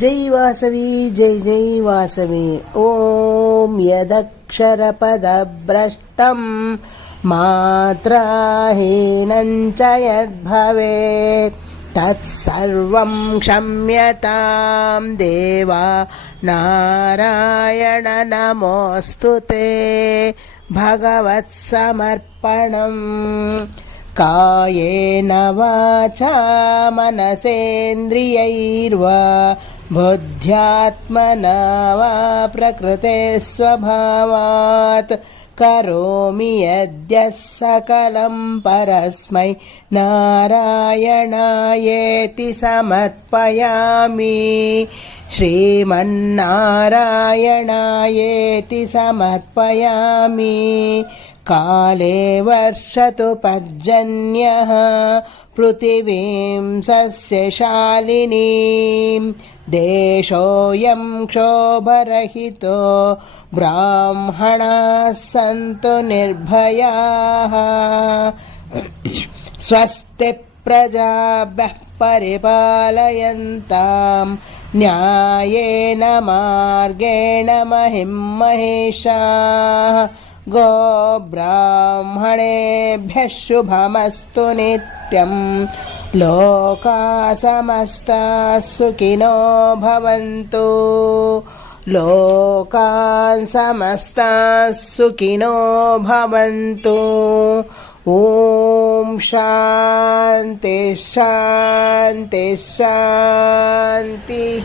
जै वासवी जय जै वासवी ॐ यदक्षरपदभ्रष्टम् मात्राहीनं च यद्भवे तत्सर्वं क्षम्यतां देवा नारायण नमोऽस्तु ते भगवत्समर्पणम्। कायेन वाचा मनसेन्द्रियैर्वा बुद्ध्यात्मना वा प्रकृते स्वभावात् करोमि यद्यः सकलं परस्मै नारायणायेति समर्पयामि। श्रीमन्नारायणायेति समर्पयामि। काले वर्षतु पर्जन्यः पृथिवीं सस्यशालिनीं देशोऽयं क्षोभरहितो ब्राह्मणाः सन्तु निर्भयाः। स्वस्ति प्रजाभ्यः परिपालयन्तां। न्यायेन मार्गेण महिं महिषाः गोब्राह्मणेभ्यः शुभमस्तु नित्यं लोका समस्ताः सुखिनो भवन्तु। लोकान् समस्ताः सुखिनो भवन्तु। ॐ शान्ति शान्ति शान्तिः